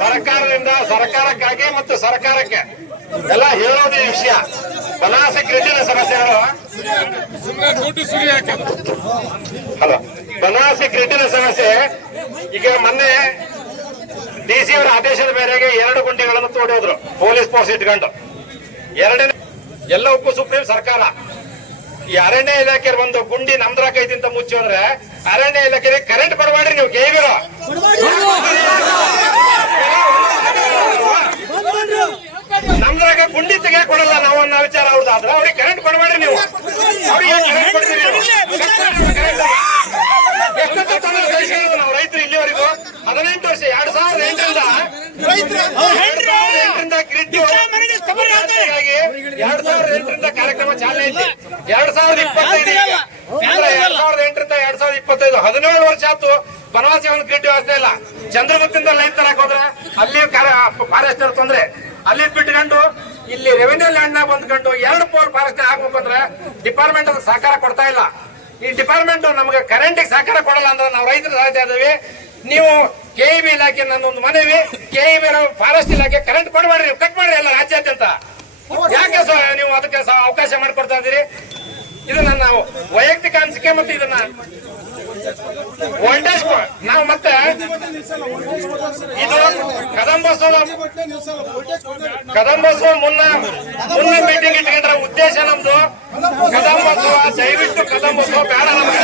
ಸರ್ಕಾರದಿಂದ ಸರ್ಕಾರಕ್ಕಾಗಿ ಮತ್ತು ಸರ್ಕಾರಕ್ಕೆ ಎಲ್ಲ ಹೇಳೋದೇ ವಿಷಯ. ಬನಾಸಿ ಗ್ರಿಡ್ಡಿನ ಸಮಸ್ಯೆಗಳು ಹಲೋ ಬನಾಸಿ ಗ್ರಿಡ್ಡಿನ ಸಮಸ್ಯೆ. ಈಗ ಮೊನ್ನೆ ಡಿಸಿ ಅವರ ಆದೇಶದ ಮೇರೆಗೆ 2 ಗುಂಡಿಗಳನ್ನು ತೋಡೋದ್ರು ಪೊಲೀಸ್ ಫೋರ್ಸ್ ಇಟ್ಕೊಂಡು. ಎರಡನೇ ಎಲ್ಲವಕ್ಕೂ ಸುಪ್ರೀಂ ಸರ್ಕಾರ. ಈ ಅರಣ್ಯ ಇಲಾಖೆ ಒಂದು ಗುಂಡಿ ನಮ್ದ್ರಾಕೈತಿ ಅಂತ ಮುಚ್ಚಿ ಅಂದ್ರೆ ಅರಣ್ಯ ಇಲಾಖೆಗೆ ಕರೆಂಟ್ ಕೊಡಬೇಡ್ರಿ ನೀವು. ಕೇಳಿರೋ ನಮ್ದ್ರಾಗ ಗುಂಡಿ ತೆಗಿಯಕ್ ಕೊಡಲ್ಲ ನಾವು ಅನ್ನೋ ವಿಚಾರ ಅವ್ರದ್ದಾದ್ರೆ ಅವ್ರಿಗೆ ಕರೆಂಟ್ ಕೊಡಬೇಡ್ರಿ ನೀವು. ಅವ್ರಿಗೆ ಕರೆಂಟ್ ಕೊಡ್ತೀರಿ ನಾವು ರೈತರು ಇಲ್ಲಿವರೆಗೂ 18 ವರ್ಷ 2008ರಿಂದ ಗ್ರಿಡ್ 2008ರಿಂದ ಕಾರ್ಯಕ್ರಮ ಚಾಲನೆ ಐತಿ. 2025 2025 17 ವರ್ಷ ಆಯ್ತು ಬನವಾಸಿ ಒಂದು ಗ್ರಿಡ್ ವ್ಯವಸ್ಥೆ ಇಲ್ಲ. ಚಂದ್ರಗುಪ್ತಿಂದ ಲೈನ್ ತರಕ್ ಹೋದ್ರೆ ಅಲ್ಲಿ ಫಾರೆಸ್ಟರ್ ತೊಂದ್ರೆ ಅಲ್ಲಿ ಬಿಟ್ಕೊಂಡು ಇಲ್ಲಿ ರೆವಿನ್ಯೂ ಲ್ಯಾಂಡ್ ನಾಗ ಬಂದ್ಕೊಂಡು 2 ಪೋಲ್ ಫಾರೆಸ್ಟ್ ಹಾಕ್ಬೇಕಂದ್ರೆ ಡಿಪಾರ್ಟ್ಮೆಂಟ್ ಅದಕ್ಕೆ ಸಹಕಾರ ಕೊಡ್ತಾ ಇಲ್ಲ. ಈ ಡಿಪಾರ್ಟ್ಮೆಂಟ್ ನಮಗೆ ಕರೆಂಟಿಗೆ ಸಹಕಾರ ಕೊಡಲ್ಲ ಅಂದ್ರೆ ನಾವು ರೈತರು ಸಾಯ್ತಾ ಇದ್ದೀವಿ. ನೀವು ಕೆಇಬಿ ಇಲಾಖೆ ನನ್ನೊಂದು ಮನವಿ, ಕೆಇಬಿ ಫಾರೆಸ್ಟ್ ಇಲಾಖೆ ಕರೆಂಟ್ ಕೊಡಬೇಡ್ರಿ, ಕಟ್ ಮಾಡ್ರಿ ಎಲ್ಲ ರಾಜ್ಯಾದ್ಯಂತ. ಯಾಕೆ ನೀವು ಅದಕ್ಕೆ ಅವಕಾಶ ಮಾಡಿಕೊಡ್ತಾ ಇದ್ದೀರಿ? ಇದು ನನ್ನ ವೈಯಕ್ತಿಕ ಅನಿಸಿಕೆ. ಮತ್ತೆ ಇದನ್ನ ವೋಲ್ಟೇಜ್ ನಾವು ಮತ್ತೆ ಇದು ಕದಂಬೋತ್ಸವ ಮುನ್ನ ಮೀಟಿಂಗ್ ಇಟ್ಕೊಂಡ್ರ ಉದ್ದೇಶ ನಮ್ದು ಕದಂಬೋತ್ಸವ ದಯವಿಟ್ಟು ಕದಂಬೋತ್ಸವ ಬೇಡ ನಮ್ಗೆ.